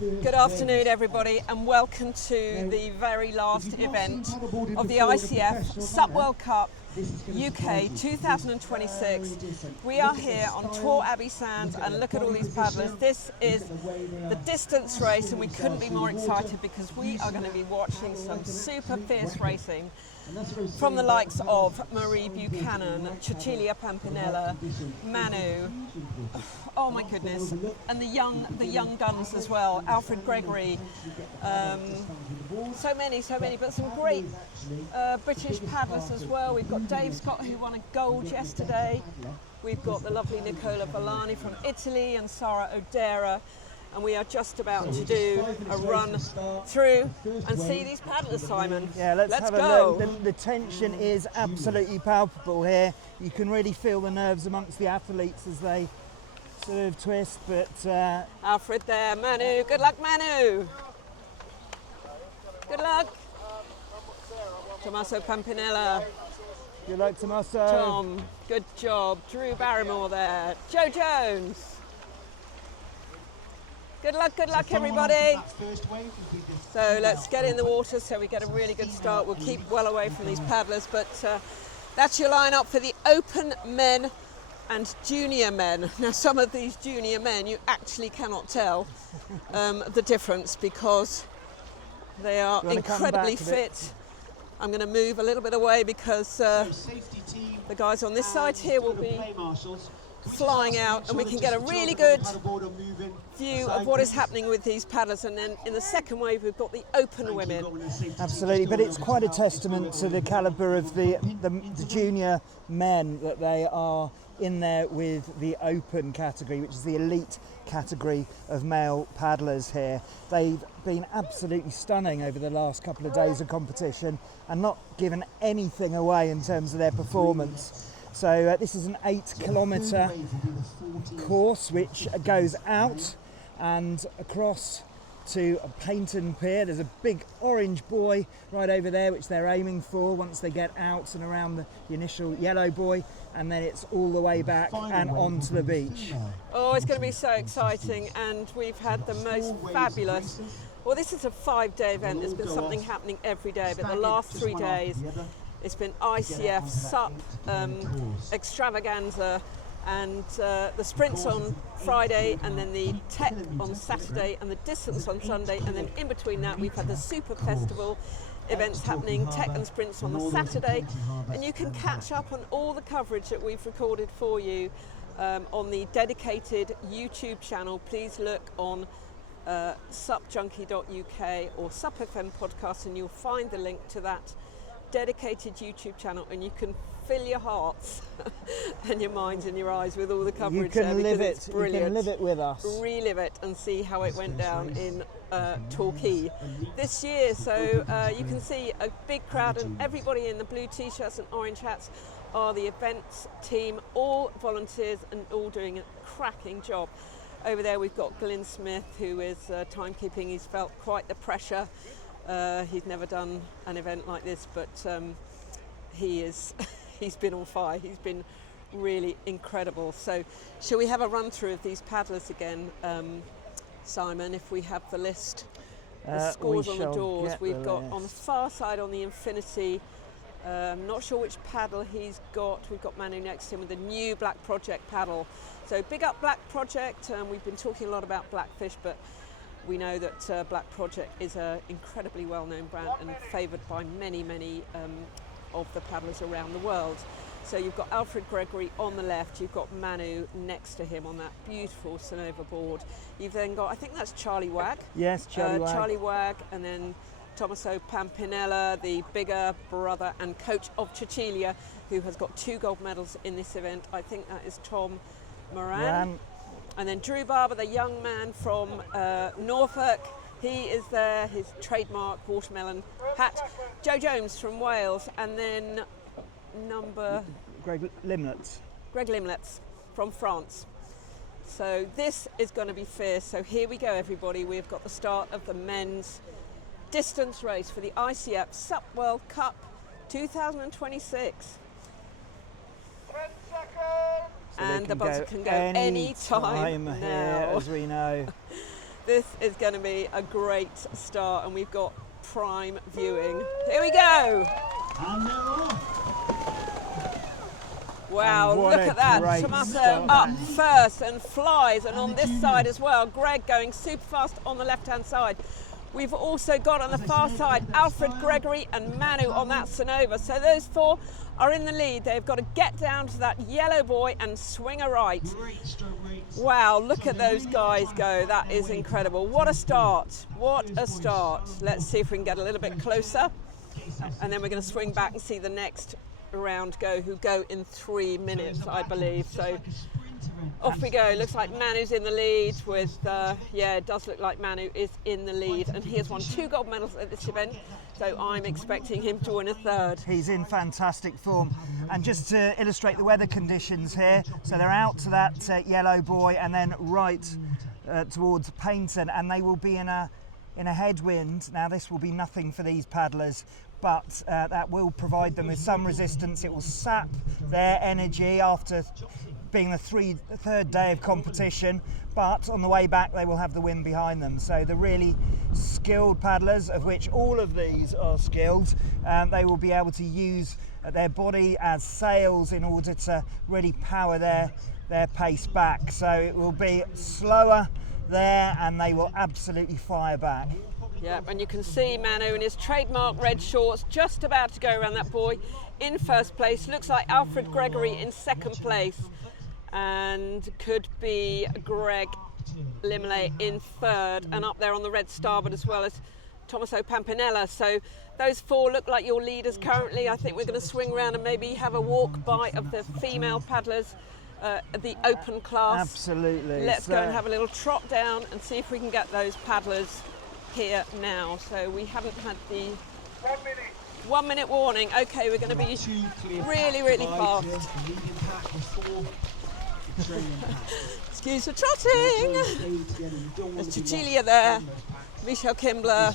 Good afternoon, everybody, and welcome to the very last event of the ICF SUP World Cup UK 2026. We are here on Tor Abbey Sands, and look at all these paddlers. This is the distance race, and we couldn't be more excited because we are going to be watching some super fierce racing from the likes of Marie Buchanan, Cecilia Pampinella, Manu, oh my goodness, and the young guns as well, Alfred Gregory, so many, but some great British paddlers as well. We've got Dave Scott, who won a gold yesterday. We've got the lovely Nicola Villani from Italy and Sara O'Dera. And we are just about to do a run through and see these paddlers, Simon. Yeah, let's have go. A look. The tension is absolutely palpable here. You can really feel the nerves amongst the athletes as they sort of twist, but... Alfred there, Manu. Good luck, Manu. Good luck. Tommaso Pampinella. Good luck, Tommaso. Tom, good job. Drew Barrymore there. Joe Jones. Good luck, everybody. So let's get in the water so we get a really good start. We'll keep well away from these paddlers, but that's your lineup for the open men and junior men. Now, some of these junior men, you actually cannot tell the difference because they are incredibly fit. I'm going to move a little bit away because the guys on this side here will be flying out, and we can get a really good view of what is happening with these paddlers. And then in the second wave we've got the open women. Absolutely, but it's quite a testament to the calibre of the junior men that they are in there with the open category, which is the elite category of male paddlers here. They've been absolutely stunning over the last couple of days of competition and not given anything away in terms of their performance. So this is an 8-kilometre course which goes out and across to Paynton Pier. There's a big orange buoy right over there which they're aiming for once they get out and around the initial yellow buoy, and then it's all the way back and onto the beach. Oh, it's going to be so exciting, and we've had the most fabulous... Well, this is a 5-day event. There's been something happening every day, but the last 3 days it's been ICF SUP extravaganza, and the sprints on Friday, and then the tech on Saturday, and the distance on Sunday, and then in between that we've had the Super Festival events happening, tech and sprints on the Saturday, and you can catch up on all the coverage that we've recorded for you on the dedicated YouTube channel. Please look on supjunkie.uk or SUP FM podcast, and you'll find the link to that dedicated YouTube channel, and you can fill your hearts and your minds and your eyes with all the coverage. You can live it. It's brilliant. You can live it with us. Relive it and see how it went down in Torquay this year. So you can see a big crowd, and everybody in the blue t-shirts and orange hats are the events team, all volunteers and all doing a cracking job. Over there we've got Glyn Smith, who is timekeeping. He's felt quite the pressure. He's never done an event like this, but he's been on fire. He's been really incredible. So shall we have a run through of these paddlers again, Simon, if we have the list, the scores on the doors. We've got on the far side on the Infinity, not sure which paddle he's got. We've got Manu next to him with the new Black Project paddle. So big up Black Project. We've been talking a lot about Blackfish, but we know that Black Project is an incredibly well-known brand and favoured by many of the paddlers around the world. So you've got Alfred Gregory on the left, you've got Manu next to him on that beautiful Sonova board. You've then got, I think that's Charlie Wag. Yes, Charlie Wag. Charlie Wag, and then Tommaso Pampinella, the bigger brother and coach of Cecilia, who has got 2 gold medals in this event. I think that is Tom Moran. And then Drew Barber, the young man from Norfolk, he is there, his trademark watermelon hat. Joe Jones from Wales, and then Greg Limlets. Greg Limlets from France. So this is going to be fierce. So here we go, everybody. We've got the start of the men's distance race for the ICF SUP World Cup 2026. 10 seconds. and the buzzer can go any time now. Here, as we know. This is going to be a great start, and we've got prime viewing. Here we go. Wow, look at that. Tommaso up first and flies, and on this side as well, Greg going super fast on the left-hand side. We've also got on the far side Alfred, Gregory and Manu on that Sonova. So those four are in the lead. They've got to get down to that yellow buoy and swing a right. Wow, look at those guys go. That is incredible. What a start. What a start. Let's see if we can get a little bit closer. And then we're going to swing back and see the next round go, who go in 3 minutes, I believe. So off we go. Looks like Manu's in the lead with, yeah, it does look like Manu is in the lead. And he has won 2 gold medals at this event, so I'm expecting him to win a 3rd. He's in fantastic form. And just to illustrate the weather conditions here, so they're out to that yellow buoy and then right towards Paynton, and they will be in a headwind. Now this will be nothing for these paddlers, but that will provide them with some resistance. It will sap their energy after being the third day of competition, but on the way back they will have the wind behind them. So the really skilled paddlers, of which all of these are skilled, they will be able to use their body as sails in order to really power their pace back. So it will be slower there, and they will absolutely fire back. Yeah, and you can see Manu in his trademark red shorts just about to go around that buoy in first place. Looks like Alfred Gregory in second place, and could be Greg Limley in 3rd, and up there on the red starboard as well as Tommaso Pampinella. So those 4 look like your leaders currently. I think we're going to swing around and maybe have a walk by of the female paddlers, the open class. Absolutely. Let's go and have a little trot down and see if we can get those paddlers here now. So we haven't had the 1 minute warning. Okay, we're going to be really fast. Excuse for trotting. There's Cecilia there, Michelle Kimbler,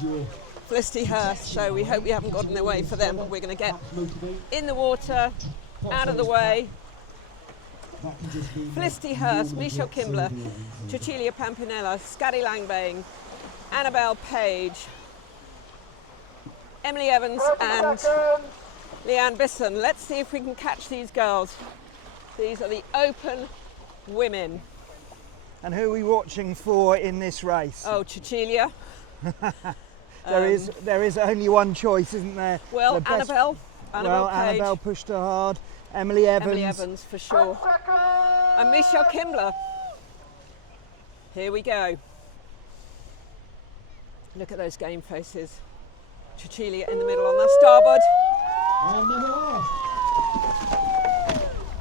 Felicity Hurst. So we hope we haven't got in the way for them, but we're going to get in the water, out of the way. Felicity Hurst, Michelle Kimbler, Cecilia Pampinella, Scotty Langbane, Annabelle Page, Emily Evans and Leanne Bisson. Let's see if we can catch these girls. These are the open women. And who are we watching for in this race? Oh, Cecilia. There is only one choice, isn't there? Well, Annabelle Page. Annabelle pushed her hard. Emily Evans for sure. And Michelle Kimbler. Here we go. Look at those game faces. Cecilia in the middle on the starboard.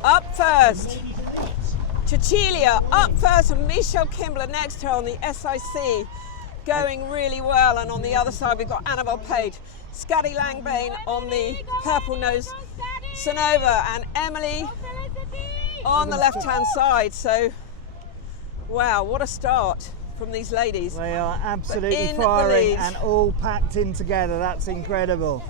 Up first. Cecilia up first, and Michelle Kimbler next to her on the SIC, going really well. And on the other side we've got Annabelle Page, Scotty Langbane on the purple nose Sonova, and Emily on the left hand side. So wow, what a start from these ladies. They are absolutely firing and all packed in together. That's incredible.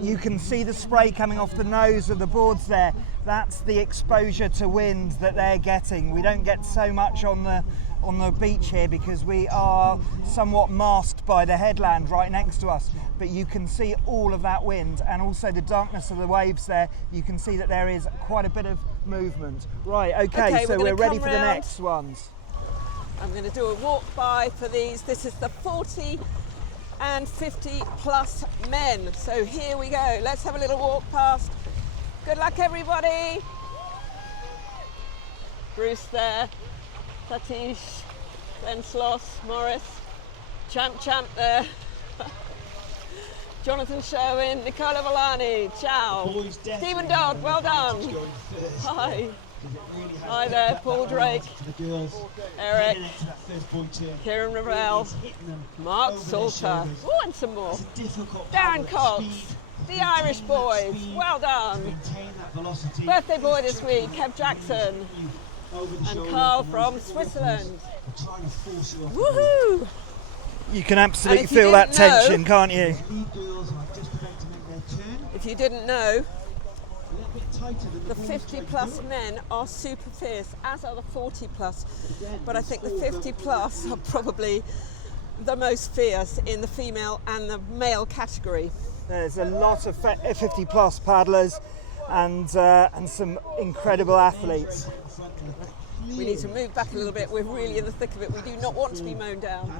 You can see the spray coming off the nose of the boards there. That's the exposure to wind that they're getting. We don't get so much on the beach here because we are somewhat masked by the headland right next to us, but you can see all of that wind, and also the darkness of the waves there. You can see that there is quite a bit of movement. Right, okay, so we're ready for the next ones. I'm going to do a walk by for these. This is the 40 and 50 plus men. So here we go. Let's have a little walk past. Good luck, everybody. Bruce there, Satish, Ben Sloss, Morris, Champ there. Jonathan Sherwin, Nicola Volani, ciao. Stephen Dodd, well done. Hi. Hi there, Paul Drake, Eric, Kieran Ravel, Mark Salter, oh, and some more. Darren Cox, the Irish boys, well done. Birthday boy this week, Kev Jackson, and Carl from Switzerland. Woohoo! You can absolutely feel that tension, can't you? If you didn't know, The 50 plus men are super fierce, as are the 40 plus. But I think the 50 plus are probably the most fierce in the female and the male category. There's a lot of 50 plus paddlers and some incredible athletes. We need to move back a little bit. We're really in the thick of it. We do not want to be mown down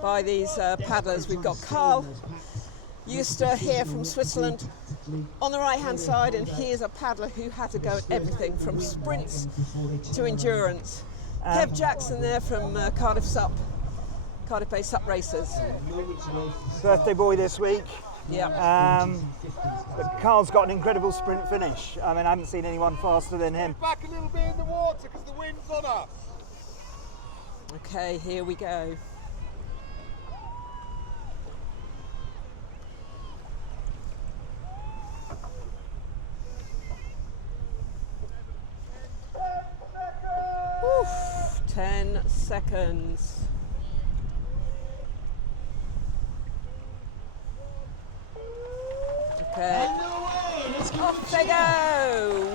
by these paddlers. We've got Carl Euster here from Switzerland on the right hand side, and he is a paddler who had to go at everything from sprints to endurance. Kev Jackson there from Cardiff Bay Sup Racers. Birthday boy this week. Yeah. But Carl's got an incredible sprint finish. I mean, I haven't seen anyone faster than him. Back a little bit in the water because the wind's on us. Okay, here we go. Oof, 10 seconds. Okay. Off they go!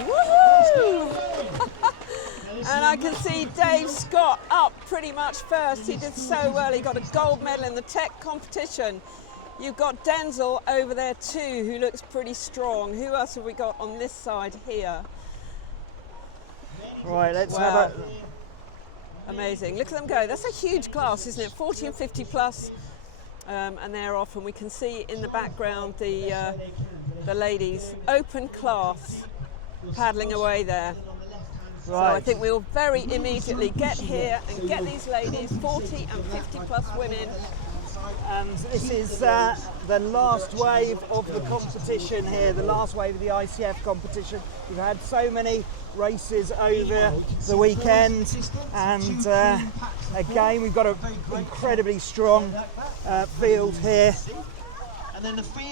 Woohoo! And I can see Dave Scott up pretty much first. He did so well. He got a gold medal in the tech competition. You've got Denzel over there too, who looks pretty strong. Who else have we got on this side here? Right, let's have a... Amazing. Look at them go. That's a huge class, isn't it? 40 and 50 plus. And they're off, and we can see in the background the ladies, open class, paddling away there. Right. So I think we'll very immediately get here and get these ladies, 40 and 50 plus women. And this is the last wave of the competition here, the last wave of the ICF competition. We've had so many races over the weekend, and again we've got an incredibly strong field here.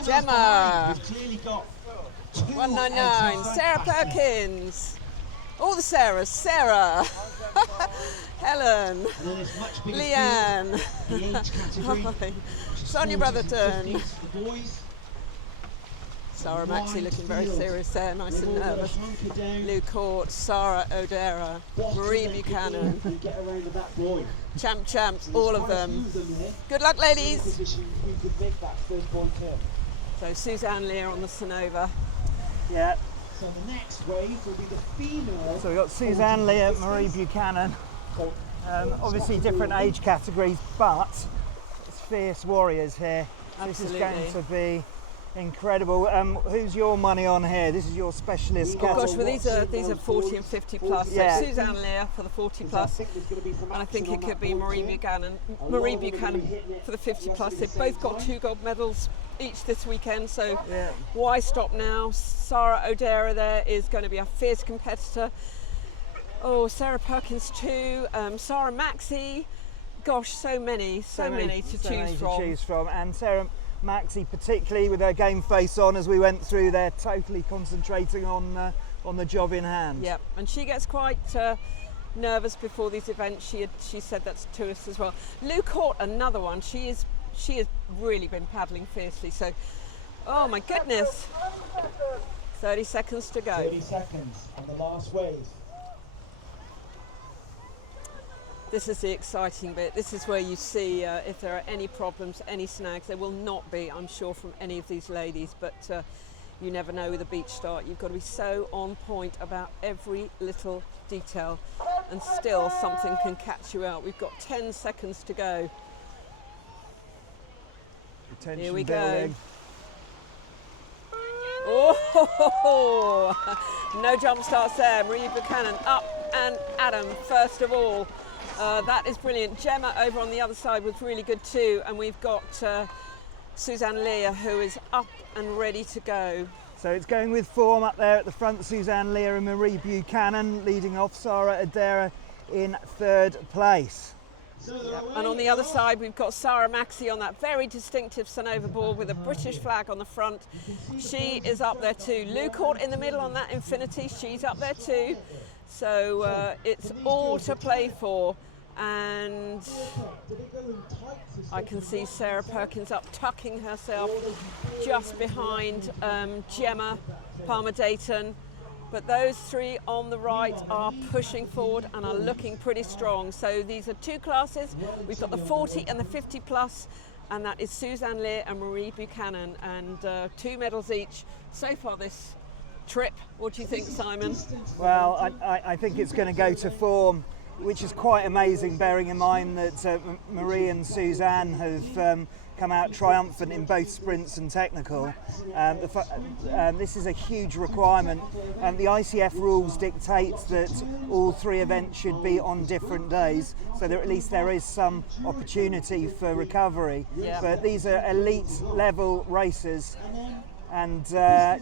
Gemma, 199, Sarah Perkins, all the Sarahs, Sarah, Helen, Leanne, Sonia Brotherton, Sarah Maxey looking very serious there, nice and nervous. Lou Court, Sarah O'Dara, Marie Buchanan, Champs, all of them. Good luck, ladies. So Suzanne Lear on the Sonova. Yeah. So the next wave will be the female. So we've got Suzanne Lear, Marie Buchanan. Obviously different age categories, but it's fierce warriors here. Absolutely. This is going to be incredible. Who's your money on here? This is your specialist category. Oh gosh, well these are 40 and 50 plus. So yeah. Suzanne Lear for the 40 plus, and I think it could be Marie Buchanan for the 50 plus. They've both got 2 gold medals each this weekend, so yeah. Why stop now? Sarah O'Dara there is going to be a fierce competitor. Oh, Sarah Perkins too, Sarah Maxey. Gosh, so many to choose from. And Sarah Maxey, particularly with her game face on as we went through there, totally concentrating on the job in hand. Yep, and she gets quite nervous before these events. She said that to us as well. Lou Court, another one. She has really been paddling fiercely. So, oh my goodness, 30 seconds to go. 30 seconds on the last wave. This is the exciting bit. This is where you see if there are any problems, any snags. There will not be, I'm sure, from any of these ladies, but you never know with a beach start. You've got to be so on point about every little detail, and still something can catch you out. We've got 10 seconds to go. Attention Here we building. go. Oh, no jump starts there. Marie Buchanan up and Adam first of all. That is brilliant. Gemma over on the other side was really good too, and we've got Suzanne Lear who is up and ready to go. So it's going with form up there at the front. Suzanne Lear and Marie Buchanan leading off. Sarah O'Dara in 3rd place. Yep. And on the other side we've got Sarah Maxey on that very distinctive Sonova board with a British flag on the front. She is up there too. Lou Court in the middle on that Infinity, she's up there too. So it's all to play for, and I can see Sarah Perkins up tucking herself just behind Gemma Palmer-Dayton. but those three on the right are pushing forward and are looking pretty strong. So these are two classes. We've got the 40 and the 50 plus, and that is Suzanne Lear and Marie Buchanan, and 2 medals each so far this trip. What do you think, Simon? Well, I think it's going to go to form, which is quite amazing, bearing in mind that Marie and Suzanne have come out triumphant in both sprints and technical. This is a huge requirement. The ICF rules dictate that all 3 events should be on different days, so that at least there is some opportunity for recovery. Yeah. But these are elite level races, and the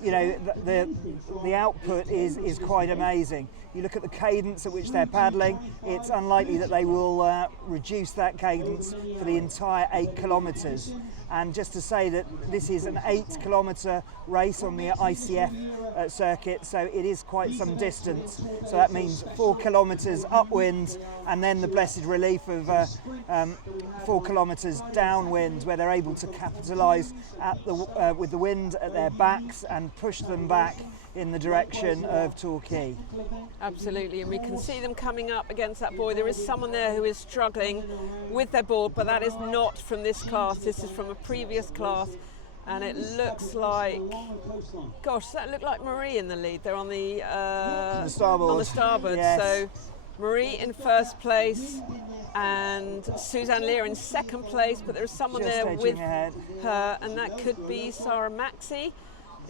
output is quite amazing. You look at the cadence at which they're paddling, it's unlikely that they will reduce that cadence for the entire 8 kilometres. And just to say that this is an 8-kilometre race on the ICF circuit, so it is quite some distance. So that means 4 kilometres upwind, and then the blessed relief of 4 kilometres downwind, where they're able to capitalise with the wind at their backs and push them back in the direction of Torquay. Absolutely, and we can see them coming up against that board. There is someone there who is struggling with their board, but that is not from this class. This is from a previous class, and it looks like, gosh, does that look like Marie in the lead? They're on the starboard. On the starboard. Yes. So Marie in first place and Suzanne Lear in second place, but there is someone Just there with ahead. her, and that could be Sarah Maxey.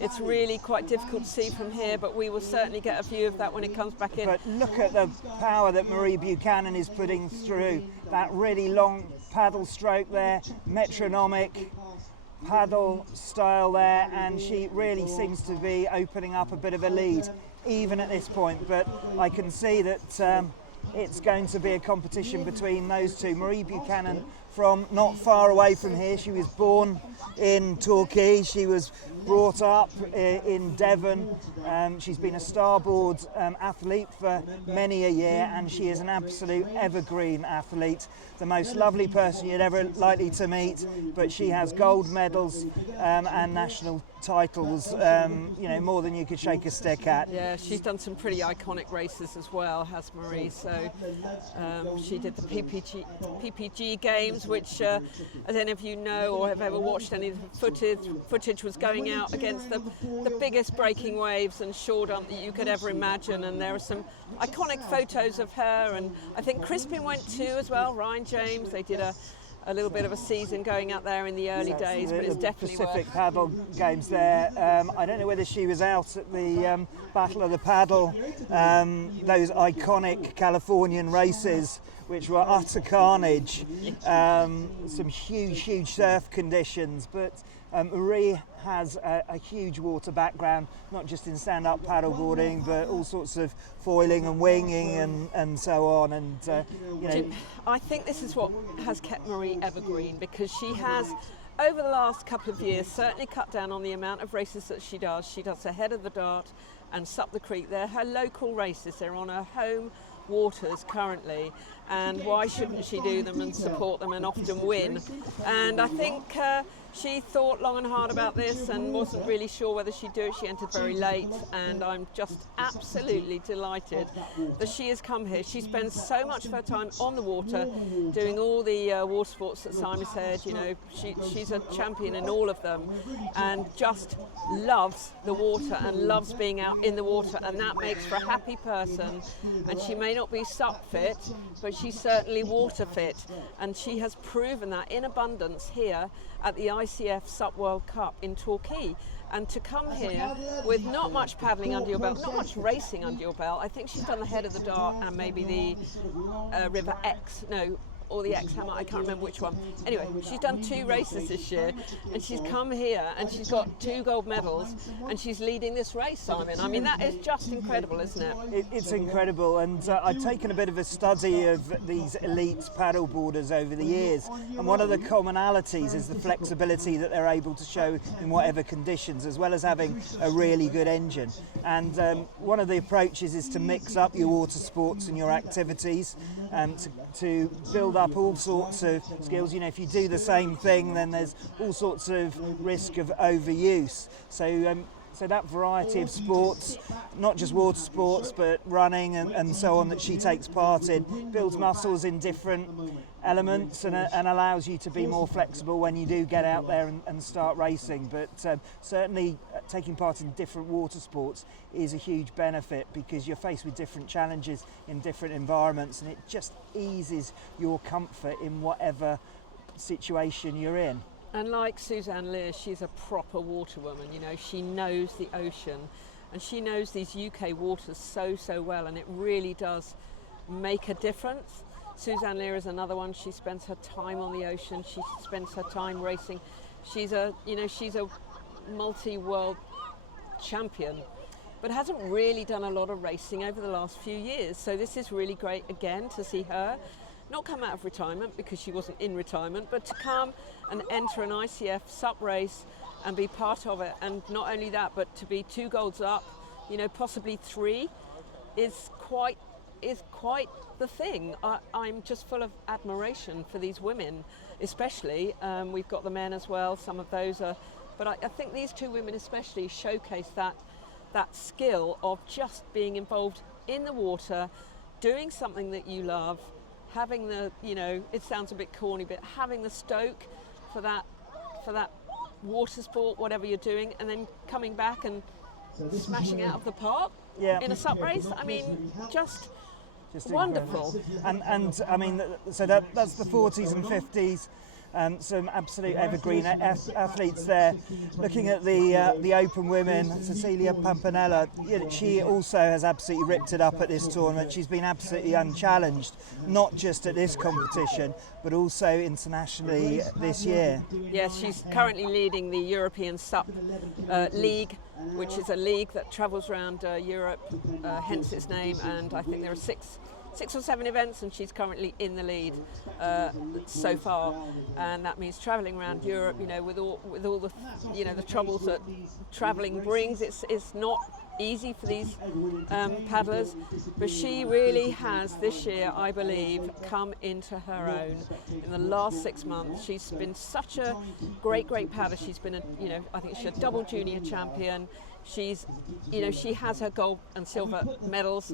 It's really quite difficult to see from here, but we will certainly get a view of that when it comes back in. But look at the power that Marie Buchanan is putting through. That really long paddle stroke there, metronomic paddle style there, and she really seems to be opening up a bit of a lead, even at this point. But I can see that it's going to be a competition between those two. Marie Buchanan from not far away from here. She was born in Torquay. She was brought up in Devon. She's been a starboard athlete for many a year, and she is an absolute evergreen athlete. The most lovely person you'd ever likely to meet, but she has gold medals and national titles, more than you could shake a stick at. Yeah, she's done some pretty iconic races as well, has Marie. So she did the PPG Games, which, as any of you know or have ever watched any of the footage was going out against the biggest breaking waves and shore dump that you could ever imagine. And there are some iconic photos of her, and I think Crispin went too as well, Ryan James. They did a little bit of a season going out there in the early days, but it's definitely Pacific Paddle Games there. I don't know whether she was out at the Battle of the Paddle, those iconic Californian races, which were utter carnage, some huge surf conditions, but Marie has a huge water background, not just in stand-up paddleboarding, but all sorts of foiling and winging and so on. And I think this is what has kept Marie evergreen, because she has, over the last couple of years, certainly cut down on the amount of races that she does. She does the Head of the Dart and Sup the Creek. They're her local races. They're on her home waters currently, and why shouldn't she do them and support them and often win? And I think she thought long and hard about this and wasn't really sure whether she'd do it. She entered very late, and I'm just absolutely delighted that she has come here. She spends so much of her time on the water, doing all the water sports that Simon said. She's a champion in all of them, and just loves the water and loves being out in the water, and that makes for a happy person. And she may not be SUP fit, but she's certainly water fit, and she has proven that in abundance here at the ICF SUP World Cup in Torquay. And to come here with not much paddling under your belt, not much racing under your belt. I think she's done the Head of the Dart and maybe the River X, or the X Hammer, I can't remember which one. Anyway, she's done 2 races this year, and she's come here and she's got 2 gold medals, and she's leading this race, Simon. I mean, that is just incredible, isn't it? It's incredible, and I've taken a bit of a study of these elite paddleboarders over the years, and one of the commonalities is the flexibility that they're able to show in whatever conditions, as well as having a really good engine. And one of the approaches is to mix up your water sports and your activities, to build up all sorts of skills. If you do the same thing, then there's all sorts of risk of overuse. So so that variety of sports, not just water sports, but running and so on that she takes part in, builds muscles in different elements and allows you to be more flexible when you do get out there and start racing. But certainly taking part in different water sports is a huge benefit, because you're faced with different challenges in different environments, and it just eases your comfort in whatever situation you're in. And like Suzanne Lear, she's a proper water woman. You know, she knows the ocean and she knows these UK waters so well, and it really does make a difference. Suzanne Lear is another one. She spends her time on the ocean. She spends her time racing. She's a multi-world champion, but hasn't really done a lot of racing over the last few years. So this is really great again to see her not come out of retirement, because she wasn't in retirement, but to come and enter an ICF SUP race and be part of it. And not only that, but to be 2 golds up, you know, possibly 3, is quite the thing. I'm just full of admiration for these women, especially. We've got the men as well. Some of those are, but I think these 2 women especially showcase that skill of just being involved in the water, doing something that you love, having the, you know, it sounds a bit corny, but having the stoke for that water sport, whatever you're doing, and then coming back and smashing out of the park in a SUP race. I mean, just wonderful. And I mean, so that's the 40s and 50s. Some absolute evergreen athletes there. Looking at the open women, Cecilia Pampanella, she also has absolutely ripped it up at this tournament. She's been absolutely unchallenged, not just at this competition, but also internationally this year. Yes, she's currently leading the European SUP League, which is a league that travels around Europe, hence its name, and I think there are 6 or 7 events, and she's currently in the lead so far, and that means travelling around Europe. You know, with all the, you know, the troubles that travelling brings, it's not easy for these paddlers, but she really has this year, I believe, come into her own. In the last 6 months, she's been such a great paddler. She's been I think she's a double junior champion. She's, you know, she has her gold and silver medals,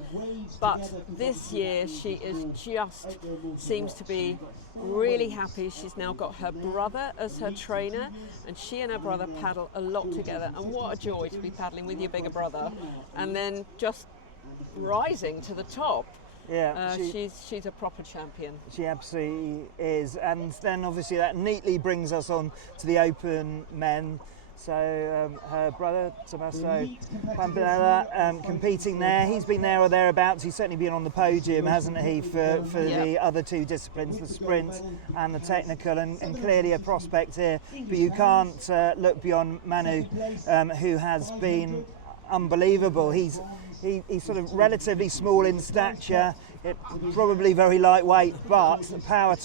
but this year she is just seems to be really happy. She's now got her brother as her trainer, and she and her brother paddle a lot together, and what a joy to be paddling with your bigger brother and then just rising to the top. Yeah, she's a proper champion. She absolutely is. And then obviously that neatly brings us on to the open men. So her brother, Tommaso Pampanella, competing there. He's been there or thereabouts. He's certainly been on the podium, hasn't he, for the other 2 disciplines, the sprint and the technical, and clearly a prospect here. But you can't look beyond Manu, who has been unbelievable. He's sort of relatively small in stature, probably very lightweight, but the power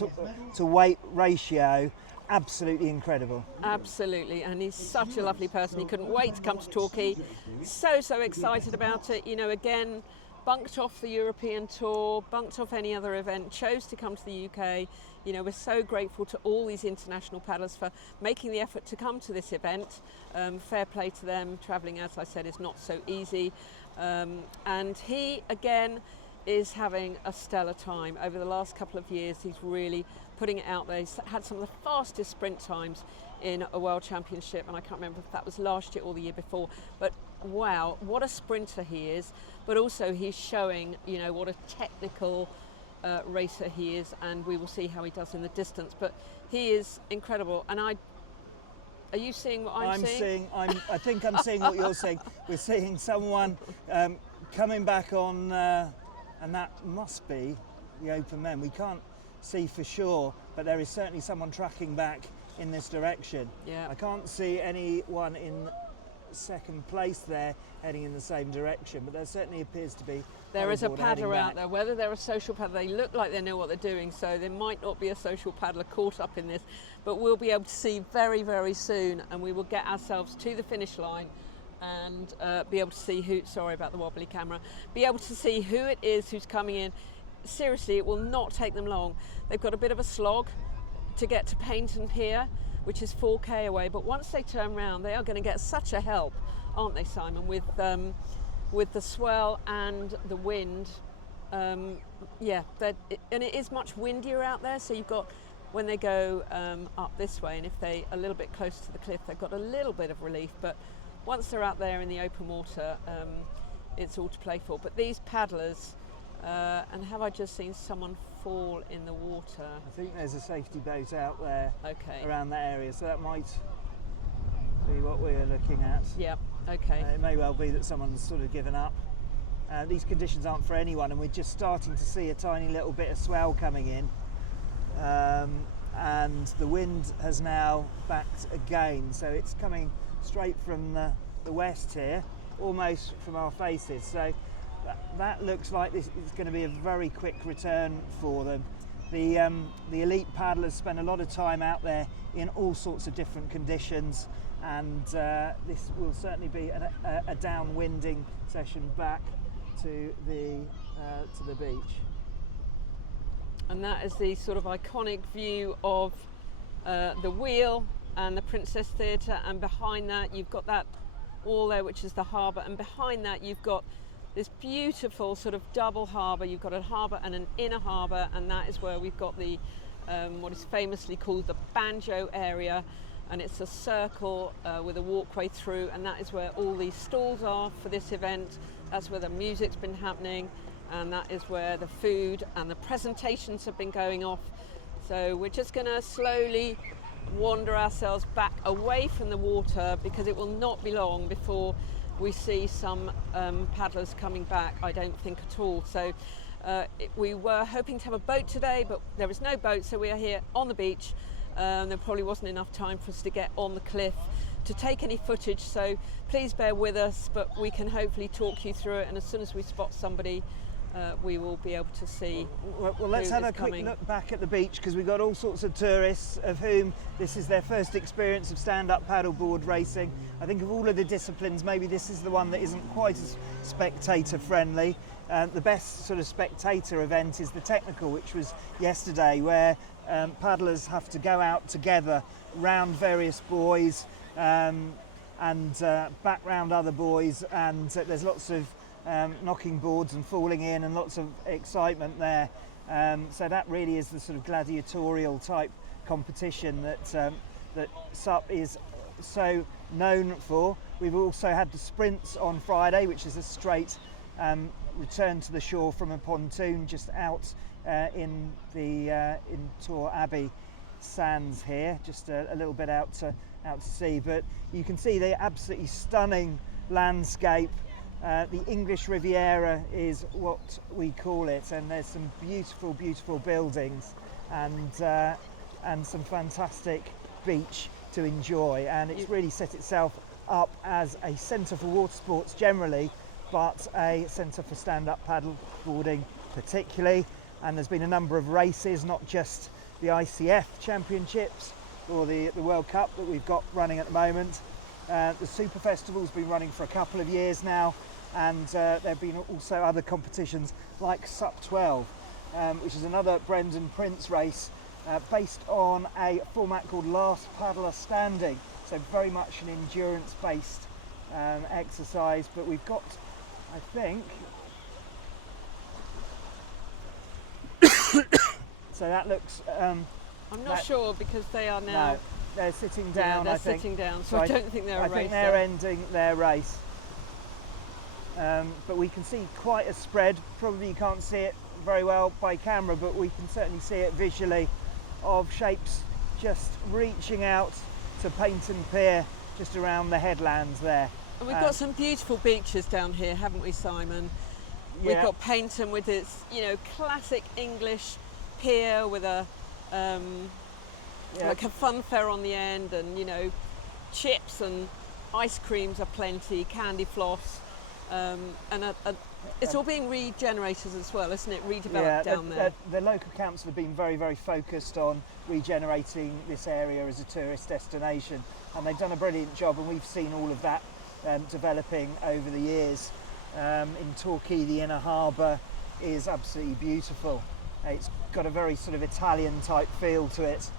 to weight ratio, absolutely incredible. Absolutely, and he's such a lovely person. He couldn't wait to come to Torquay. So excited about it. You know, again, bunked off the European tour, bunked off any other event, chose to come to the UK. You know, we're so grateful to all these international paddlers for making the effort to come to this event. Fair play to them. Travelling, as I said, is not so easy. And he, again, is having a stellar time. Over the last couple of years, he's really putting it out there. He's had some of the fastest sprint times in a world championship, and I can't remember if that was last year or the year before, but wow, what a sprinter he is. But also he's showing, you know, what a technical racer he is, and we will see how he does in the distance, but he is incredible. And are you seeing what I'm seeing? I think I'm seeing what you're seeing. We're seeing someone coming back on, and that must be the open men. We can't see for sure, but there is certainly someone tracking back in this direction. Yeah. I can't see anyone in second place there heading in the same direction, but there certainly appears to be. There is a paddler out there. Whether they're a social paddler, they look like they know what they're doing, so there might not be a social paddler caught up in this, but we'll be able to see very soon, and we will get ourselves to the finish line and be able to see who, sorry about the wobbly camera, be able to see who it is who's coming in. Seriously, it will not take them long. They've got a bit of a slog to get to Paynton Pier, which is 4k away. But once they turn round, they are going to get such a help, aren't they, Simon, with the swell and the wind. And it is much windier out there, so you've got, when they go up this way, and if they are a little bit close to the cliff, they've got a little bit of relief, but once they're out there in the open water, it's all to play for. But these paddlers, and have I just seen someone fall in the water? I think there's a safety boat out there Okay. around that area, so that might be what we're looking at. Yeah, okay. It may well be that someone's sort of given up. These conditions aren't for anyone, and we're just starting to see a tiny little bit of swell coming in, and the wind has now backed again, so it's coming straight from the west here, almost from our faces. So that looks like this is going to be a very quick return for them. The elite paddlers spend a lot of time out there in all sorts of different conditions, and this will certainly be a downwinding session back to the beach. And that is the sort of iconic view of the wheel and the Princess Theatre, and behind that you've got that wall there, which is the harbour, and behind that you've got this beautiful sort of double harbour. You've got a harbour and an inner harbour, and that is where we've got the what is famously called the banjo area, and it's a circle with a walkway through, and that is where all these stalls are for this event. That's where the music's been happening, and that is where the food and the presentations have been going off. So we're just going to slowly wander ourselves back away from the water, because it will not be long before we see some paddlers coming back, I don't think at all. So we were hoping to have a boat today, but there is no boat, so we are here on the beach. There probably wasn't enough time for us to get on the cliff to take any footage, so please bear with us, but we can hopefully talk you through it, and as soon as we spot somebody, we will be able to see. Well, let's have a quick look back at the beach, because we've got all sorts of tourists of whom this is their first experience of stand-up paddleboard racing. I think of all of the disciplines, maybe this is the one that isn't quite as spectator friendly. The best sort of spectator event is the technical, which was yesterday, where paddlers have to go out together round various buoys and back round other buoys, and there's lots of knocking boards and falling in, and lots of excitement there. So that really is the sort of gladiatorial type competition that SUP is so known for. We've also had the sprints on Friday, which is a straight return to the shore from a pontoon just out in Tor Abbey sands here, just a little bit out to sea. But you can see the absolutely stunning landscape. The English Riviera is what we call it, and there's some beautiful, beautiful buildings and some fantastic beach to enjoy, and it's really set itself up as a centre for water sports generally, but a centre for stand-up paddle boarding particularly. And there's been a number of races, not just the ICF Championships or the World Cup that we've got running at the moment. The Super Festival's been running for a couple of years now, and there have been also other competitions like SUP 12, which is another Brendan Prince race based on a format called Last Paddler Standing, so very much an endurance-based exercise. But we've got, I think, so that looks I'm not sure, because they are now. No, they're sitting down. They're I think. sitting down, so I don't think they're a racer. I think they're ending their race. But we can see quite a spread. Probably you can't see it very well by camera, but we can certainly see it visually, of shapes just reaching out to Paynton Pier, just around the headlands there. And we've got some beautiful beaches down here, haven't we, Simon? We've got Paynton with its, classic English pier with a like a funfair on the end, and chips and ice creams are plenty, candy floss, and it's all being regenerated as well, isn't it? Redeveloped down there. The local council have been very, very focused on regenerating this area as a tourist destination, and they've done a brilliant job, and we've seen all of that developing over the years. In Torquay, the inner harbour is absolutely beautiful. It's got a very sort of Italian type feel to it,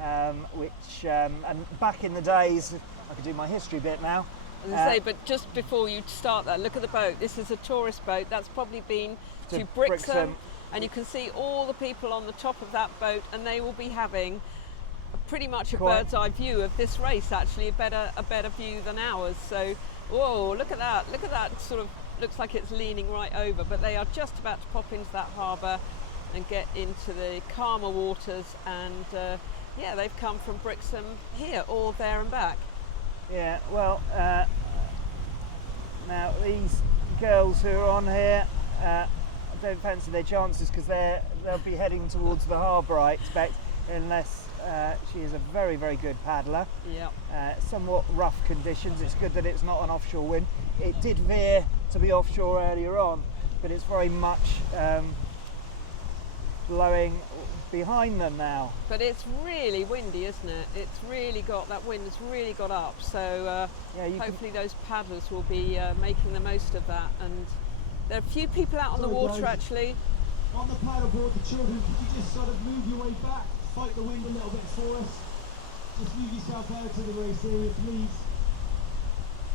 and back in the days, I could do my history bit now. As I say, but just before you start that, look at the boat. This is a tourist boat. That's probably been to Brixham, and you can see all the people on the top of that boat, and they will be having pretty much a bird's eye view of this race. Actually, a better view than ours. So, whoa! Look at that! Look at that! Sort of looks like it's leaning right over, but they are just about to pop into that harbour and get into the calmer waters. And yeah, they've come from Brixham here, all there and back. Yeah, well, now these girls who are on here, I don't fancy their chances because they'll be heading towards the harbour, I expect, unless she is a very, very good paddler. Yeah. Somewhat rough conditions. It's good that it's not an offshore wind. It did veer to be offshore earlier on, but it's very much blowing behind them now. But it's really windy, isn't it? It's really got, that wind has really got up, so hopefully those paddlers will be making the most of that. And there are a few people out on the water actually. On the paddleboard, the children, could you just sort of move your way back, fight the wind a little bit for us? Just move yourself out to the race area, please.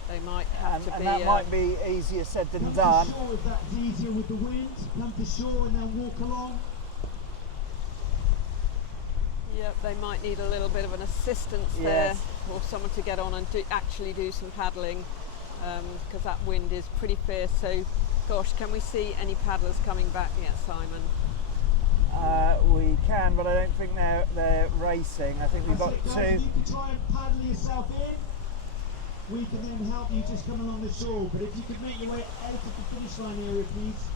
They might have to be... And that might be easier said than done. Come to shore if that's easier with the wind. Come to shore and then walk along. Yep, they might need a little bit of an assistance there, or someone to get on and actually do some paddling, because that wind is pretty fierce. So, gosh, can we see any paddlers coming back yet, Simon? We can, but I don't think they're racing. I think we've got two. If you could try and paddle yourself in, we can then help you just come along the shore. But if you could make your way out of the finish line area, please.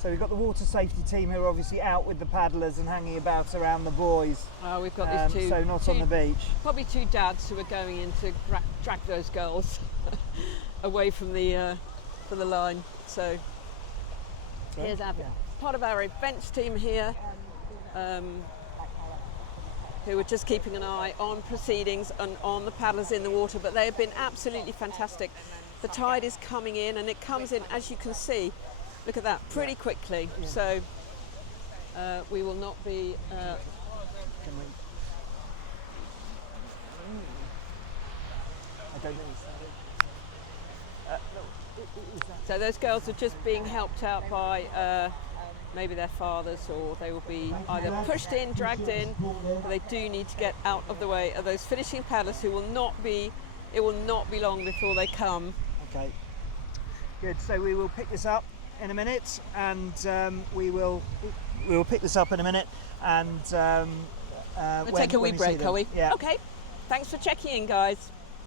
So we've got the water safety team who are obviously out with the paddlers and hanging about around the buoys. We've got these two. So not on the beach. Probably two dads who are going in to drag those girls away from the line. So here's our part of our events team here, who are just keeping an eye on proceedings and on the paddlers in the water. But they have been absolutely fantastic. The tide is coming in, and it comes in, as you can see. Look at that, pretty quickly. Yeah. So we will not be... I don't know. So those girls are just being helped out by maybe their fathers, or they will be either pushed in, dragged in, but they do need to get out of the way of those finishing paddlers who will not be... It will not be long before they come. Okay, good. So we will pick this up in a minute, and we will pick this up in a minute, and we'll take a wee break, are we? Yeah. Okay. Thanks for checking in, guys.